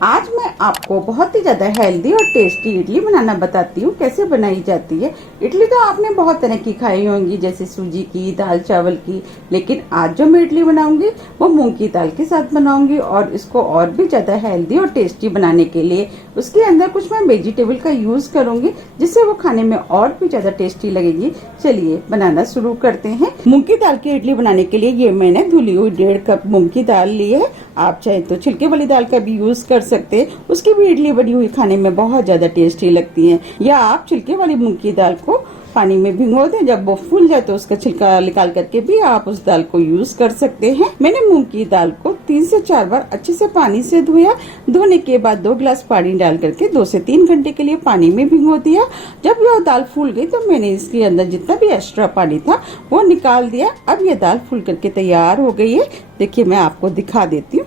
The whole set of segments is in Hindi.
आज मैं आपको बहुत ही ज़्यादा हेल्दी और टेस्टी इडली बनाना बताती हूँ। कैसे बनाई जाती है। इडली तो आपने बहुत तरह की खाई होंगी, जैसे सूजी की, दाल चावल की, लेकिन आज जो मैं इडली बनाऊंगी वो मूंग की दाल के साथ बनाऊंगी। और इसको और भी ज़्यादा हेल्दी और टेस्टी बनाने के लिए उसके अंदर कुछ मैं वेजिटेबल का यूज़ करूंगी, जिससे वो खाने में और भी ज़्यादा टेस्टी लगेगी। चलिए बनाना शुरू करते हैं। मूंग की दाल की इडली बनाने के लिए ये मैंने धुली हुई 1.5 कप मूंग की दाल ली है। आप चाहे तो छिलके वाली दाल का भी यूज कर सकते हैं, उसकी भी इडली बनी हुई खाने में बहुत ज्यादा टेस्टी लगती है। या आप छिलके वाली मूंग की दाल को पानी में भिगो दें, जब वो फूल जाए तो उसका छिलका निकाल करके भी आप उस दाल को यूज कर सकते हैं। मैंने मूंग की दाल को 3 से 4 बार अच्छे से पानी से धोया। धोने के बाद 2 गिलास पानी डाल करके 2 से 3 घंटे के लिए पानी में भिगो दिया। जब यह दाल फूल गई तो मैंने इसके अंदर जितना भी एक्स्ट्रा पानी था वो निकाल दिया। अब ये दाल फूल करके तैयार हो गई है। देखिए मैं आपको दिखा देती हूँ।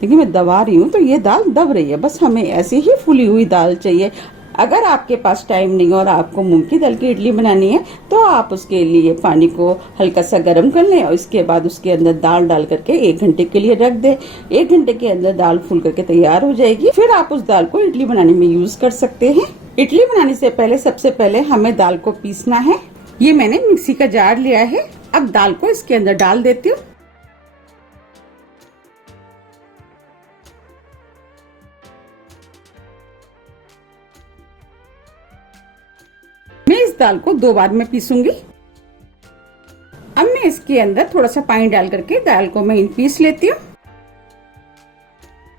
देखिए मैं दबा रही हूँ तो ये दाल दब रही है। बस हमें ऐसे ही फूली हुई दाल चाहिए। अगर आपके पास टाइम नहीं और आपको मूंग की दाल की इडली बनानी है तो आप उसके लिए पानी को हल्का सा गर्म कर लें और इसके बाद उसके अंदर दाल डाल करके 1 घंटे के लिए रख दें। 1 घंटे के अंदर दाल फूल करके तैयार हो जाएगी। फिर आप उस दाल को इडली बनाने में यूज कर सकते हैं। इडली बनाने से पहले सबसे पहले हमें दाल को पीसना है। ये मैंने मिक्सी का जार लिया है। अब दाल को इसके अंदर डाल देती हूँ। मैं इस दाल को 2 बार में पीसूंगी। अब मैं इसके अंदर थोड़ा सा पानी डाल करके दाल को मैं पीस लेती हूँ।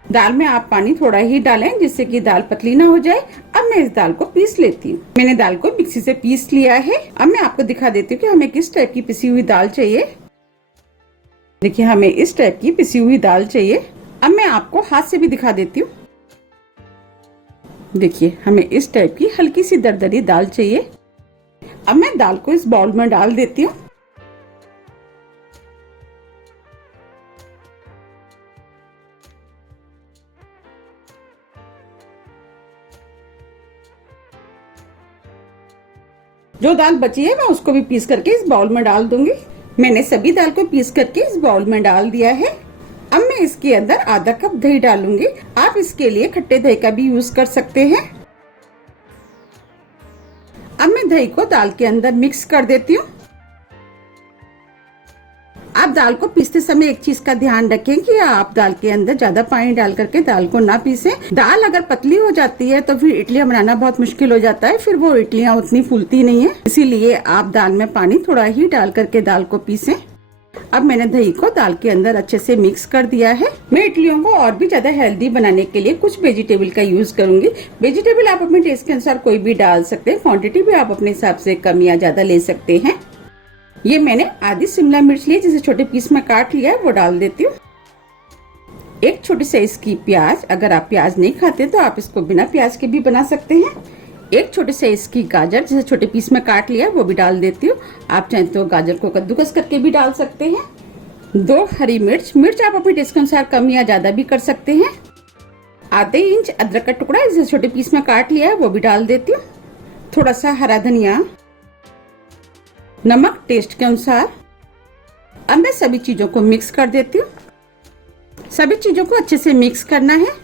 दाल में आप पानी थोड़ा ही डालें जिससे कि दाल पतली ना हो जाए। अब मैं इस दाल को पीस लेती हूँ। मैंने दाल को मिक्सी से पीस लिया है। अब मैं आपको दिखा देती हूँ कि हमें किस टाइप की पिसी हुई दाल चाहिए। देखिए हमें इस टाइप की पिसी हुई दाल चाहिए। अब मैं आपको हाथ से भी दिखा देती हूँ। देखिए हमें इस टाइप की हल्की सी दरदरी दाल चाहिए। अब मैं दाल को इस बाउल में डाल देती हूँ। जो दाल बची है मैं उसको भी पीस करके इस बाउल में डाल दूंगी। मैंने सभी दाल को पीस करके इस बाउल में डाल दिया है। अब मैं इसके अंदर आधा कप दही डालूंगी। आप इसके लिए खट्टे दही का भी यूज कर सकते हैं। अब मैं दही को दाल के अंदर मिक्स कर देती हूँ। आप दाल को पीसते समय एक चीज का ध्यान रखें कि आप दाल के अंदर ज्यादा पानी डाल करके दाल को ना पीसें। दाल अगर पतली हो जाती है तो फिर इडलियां बनाना बहुत मुश्किल हो जाता है, फिर वो इडलियां उतनी फूलती नहीं है। इसीलिए आप दाल में पानी थोड़ा ही डाल करके दाल को पीसें। अब मैंने दही को दाल के अंदर अच्छे से मिक्स कर दिया है। मैं इडलियों को और भी ज्यादा हेल्दी बनाने के लिए कुछ वेजिटेबल का यूज करूंगी। वेजिटेबल आप अपने टेस्ट के अनुसार कोई भी डाल सकते हैं। क्वांटिटी भी आप अपने हिसाब से कम या ज्यादा ले सकते हैं। ये मैंने आधी शिमला मिर्च ली, जिसे छोटे पीस में काट लिया है, वो डाल देती हूँ। एक छोटी साइज की प्याज, अगर आप प्याज नहीं खाते तो आप इसको बिना प्याज के भी बना सकते हैं। एक छोटे साइज की गाजर, जिसे छोटे पीस में काट लिया है, वो भी डाल देती हूँ। आप चाहें तो गाजर को कद्दूकस करके भी डाल सकते हैं। 2 हरी मिर्च आप अपने टेस्ट के अनुसार कम या ज्यादा भी कर सकते हैं। आधे इंच अदरक का टुकड़ा, जिसे छोटे पीस में काट लिया है, वो भी डाल देती हूँ। थोड़ा सा हरा धनिया, नमक टेस्ट के अनुसार। अब मैं सभी चीजों को मिक्स कर देती हूँ। सभी चीजों को अच्छे से मिक्स करना है।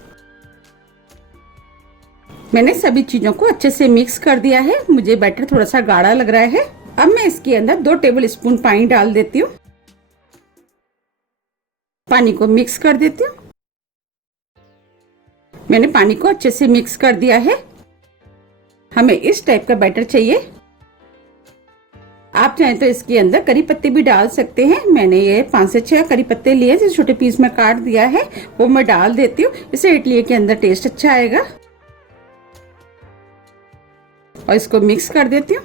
मैंने सभी चीजों को अच्छे से मिक्स कर दिया है। मुझे बैटर थोड़ा सा गाढ़ा लग रहा है। अब मैं इसके अंदर 2 टेबल स्पून पानी डाल देती हूँ। पानी को मिक्स कर देती हूँ। मैंने पानी को अच्छे से मिक्स कर दिया है। हमें इस टाइप का बैटर चाहिए। आप चाहें तो इसके अंदर करी पत्ते भी डाल सकते हैं। मैंने ये 5 से 6 करी पत्ते लिए, जिसे छोटे पीस में काट दिया है, वो मैं डाल देती हूँ। इससे इडली के अंदर टेस्ट अच्छा आएगा। और इसको मिक्स कर देती हूँ।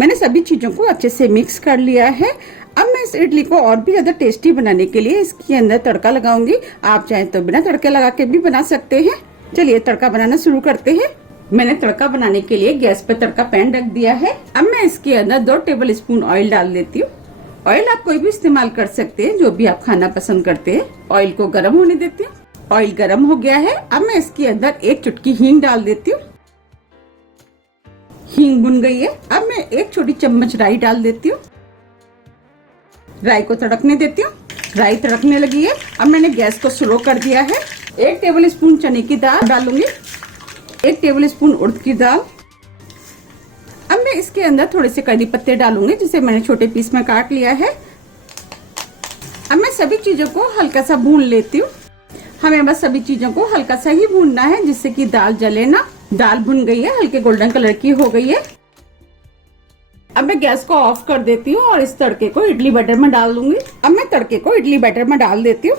मैंने सभी चीजों को अच्छे से मिक्स कर लिया है। अब मैं इस इडली को और भी ज्यादा टेस्टी बनाने के लिए इसके अंदर तड़का लगाऊंगी। आप चाहें तो बिना तड़के लगा के भी बना सकते हैं। चलिए तड़का बनाना शुरू करते हैं। मैंने तड़का बनाने के लिए गैस पर तड़का पैन रख दिया है। अब मैं इसके अंदर 2 टेबल स्पून ऑयल डाल देती हूँ। ऑयल आप कोई भी इस्तेमाल कर सकते हैं, जो भी आप खाना पसंद करते हैं। ऑयल को गर्म होने देती हूँ। ऑयल गर्म हो गया है। अब मैं इसके अंदर 1 चुटकी हींग डाल देती हूँ। हींग भुन गई है। अब मैं 1 छोटी चम्मच राई डाल देती हूँ। राई को तड़कने देती हूँ। राई तड़कने लगी है। अब मैंने गैस को स्लो कर दिया है। 1 टेबल स्पून चने की दाल डालूंगी, 1 टेबल स्पून उड़द की दाल। अब मैं इसके अंदर थोड़े से करी पत्ते डालूंगी, जिसे मैंने छोटे पीस में काट लिया है। अब मैं सभी चीजों को हल्का सा भून लेती हूँ। हमें बस सभी चीजों को हल्का सा ही भूनना है, जिससे कि दाल जले ना। दाल भुन गई है, हल्के गोल्डन कलर की हो गई है। अब मैं गैस को ऑफ कर देती हूँ और इस तड़के को इडली बैटर में डाल दूंगी। अब मैं तड़के को इडली बैटर में डाल देती हूँ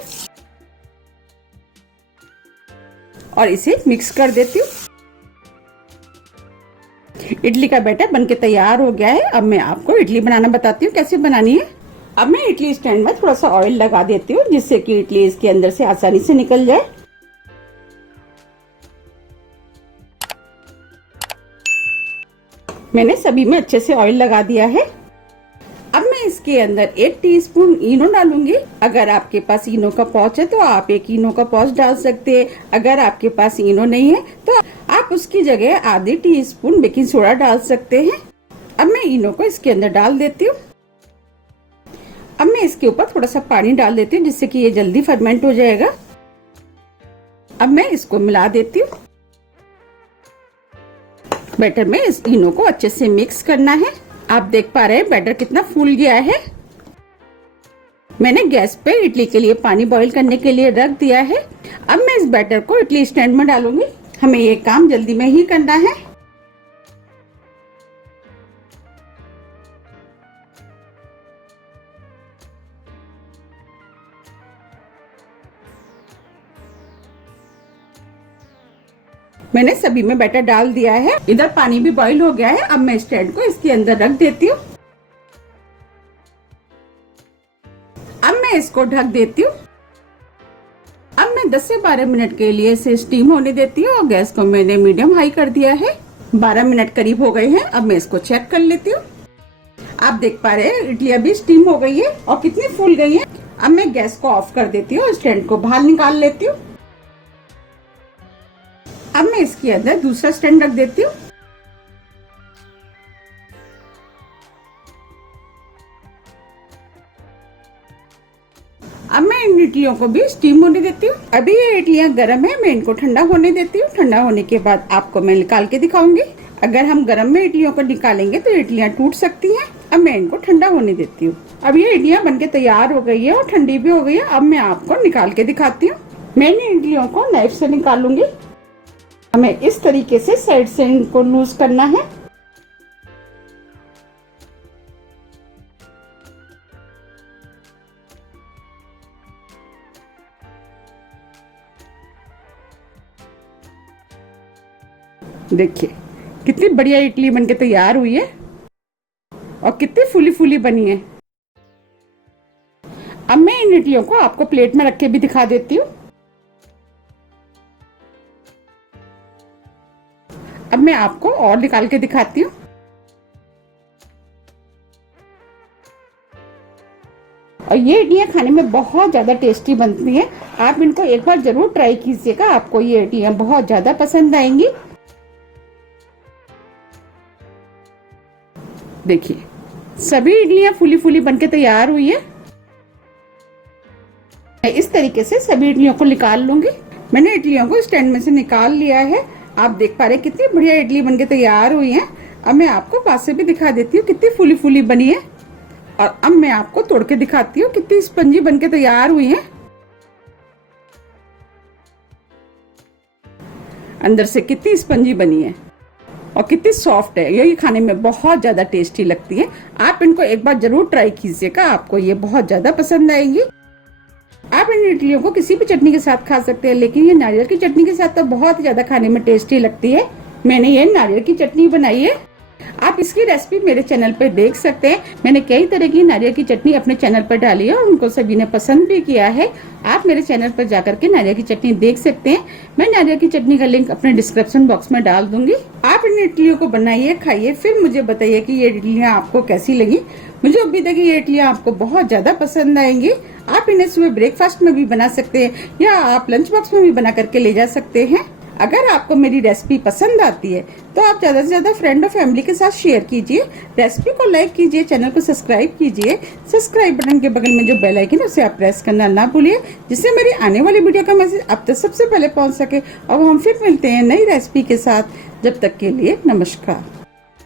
और इसे मिक्स कर देती हूँ। इडली का बैटर बनके तैयार हो गया है। अब मैं आपको इडली बनाना बताती हूँ कैसे बनानी है। अब मैं इडली स्टैंड में थोड़ा सा ऑयल लगा देती हूँ, जिससे कि इडली इसके अंदर से आसानी से निकल जाए। मैंने सभी में अच्छे से ऑयल लगा दिया है। अब मैं इसके अंदर 1 टीस्पून इनो डालूंगी। अगर आपके पास इनो का पाउच है तो आप 1 इनो का पाउच डाल सकते हैं। अगर आपके पास इनो नहीं है तो आप उसकी जगह आधी टीस्पून बेकिंग सोडा डाल सकते हैं। अब मैं इनो को इसके अंदर डाल देती हूँ। अब मैं इसके ऊपर थोड़ा सा पानी डाल देती हूँ, जिससे कि ये जल्दी फर्मेंट हो जाएगा। अब मैं इसको मिला देती हूँ। बैटर में इस इनो को अच्छे से मिक्स करना है। आप देख पा रहे हैं बैटर कितना फूल गया है। मैंने गैस पे इडली के लिए पानी बॉईल करने के लिए रख दिया है। अब मैं इस बैटर को इडली स्टैंड में डालूंगी। हमें ये काम जल्दी में ही करना है। मैंने सभी में बैटर डाल दिया है। इधर पानी भी बॉईल हो गया है। अब मैं स्टैंड को इसके अंदर रख देती हूँ। अब मैं इसको ढक देती हूँ। अब मैं 10 से 12 मिनट के लिए इसे स्टीम होने देती हूँ और गैस को मैंने मीडियम हाई कर दिया है। 12 मिनट करीब हो गए हैं। अब मैं इसको चेक कर लेती हूँ। आप देख पा रहे हैं इडली अभी स्टीम हो गई है और कितनी फूल गई है। अब मैं गैस को ऑफ कर देती हूँ और स्टैंड को बाहर निकाल लेती हूँ। अब मैं इसके अंदर दूसरा स्टैंड रख देती हूँ। अब मैं इन इडलियों को भी स्टीम होने देती हूँ। अभी ये इडलियां गर्म है, मैं इनको ठंडा होने देती हूँ। ठंडा होने के बाद आपको मैं निकाल के दिखाऊंगी। अगर हम गर्म में इडलियों को निकालेंगे तो इडलियां टूट सकती हैं। अब मैं इनको ठंडा होने देती हूँ। अब ये इडलियां बनके तैयार हो गई है और ठंडी भी हो गई है। अब मैं आपको निकाल के दिखाती हूँ। मैंने इडलियों को नाइफ से निकालूंगी। हमें इस तरीके से साइड से इनको लूज करना है। देखिए कितनी बढ़िया इडली बनके तैयार हुई है और कितनी फूली फूली बनी है। अब मैं इन इडलियों को आपको प्लेट में रख के भी दिखा देती हूँ। अब मैं आपको और निकाल के दिखाती हूँ। और ये इडलियां खाने में बहुत ज्यादा टेस्टी बनती हैं। आप इनको एक बार जरूर ट्राई कीजिएगा, आपको ये इडलियां बहुत ज्यादा पसंद आएंगी। देखिए सभी इडलियां फूली फूली बनके तैयार हुई है। मैं इस तरीके से सभी इडलियों को निकाल लूंगी। मैंने इडलियों को स्टैंड में से निकाल लिया है। आप देख पा रहे हैं कितनी बढ़िया इडली बनके तैयार हुई है। अब मैं आपको पास से भी दिखा देती हूँ कितनी फूली फूली बनी है। और अब मैं आपको तोड़ के दिखाती हूँ कितनी स्पंजी बनके तैयार हुई है। अंदर से कितनी स्पंजी बनी है और कितनी सॉफ्ट है। ये खाने में बहुत ज्यादा टेस्टी लगती है। आप इनको एक बार जरूर ट्राई कीजिएगा, आपको ये बहुत ज्यादा पसंद आएगी। आप इन इडलियों को किसी भी चटनी के साथ खा सकते हैं, लेकिन ये नारियल की चटनी के साथ तो बहुत ही ज्यादा खाने में टेस्टी लगती है। मैंने ये नारियल की चटनी बनाई है। आप इसकी रेसिपी मेरे चैनल पर देख सकते हैं। मैंने कई तरह की नारियल की चटनी अपने चैनल पर डाली है और उनको सभी ने पसंद भी किया है। आप मेरे चैनल पर जाकर के नारियल की चटनी देख सकते हैं। मैं नारियल की चटनी का लिंक अपने डिस्क्रिप्शन बॉक्स में डाल दूंगी। आप इन इडलियों को बनाइए, खाइए, फिर मुझे बताइए कि ये इडलियां आपको कैसी लगी। मुझे उम्मीद है कि ये इडलियां आपको बहुत ज्यादा पसंद आएंगी। आप इन्हें सुबह ब्रेकफास्ट में भी बना सकते हैं या आप लंच बॉक्स में भी बना करके ले जा सकते हैं। अगर आपको मेरी रेसिपी पसंद आती है तो आप ज़्यादा से ज़्यादा फ्रेंड और फैमिली के साथ शेयर कीजिए, रेसिपी को लाइक कीजिए, चैनल को सब्सक्राइब कीजिए। सब्सक्राइब बटन के बगल में जो बेल आइकन है उसे आप प्रेस करना ना भूलिए, जिससे मेरी आने वाली वीडियो का मैसेज आप तक सबसे पहले पहुंच सके। और हम फिर मिलते हैं नई रेसिपी के साथ। जब तक के लिए नमस्कार।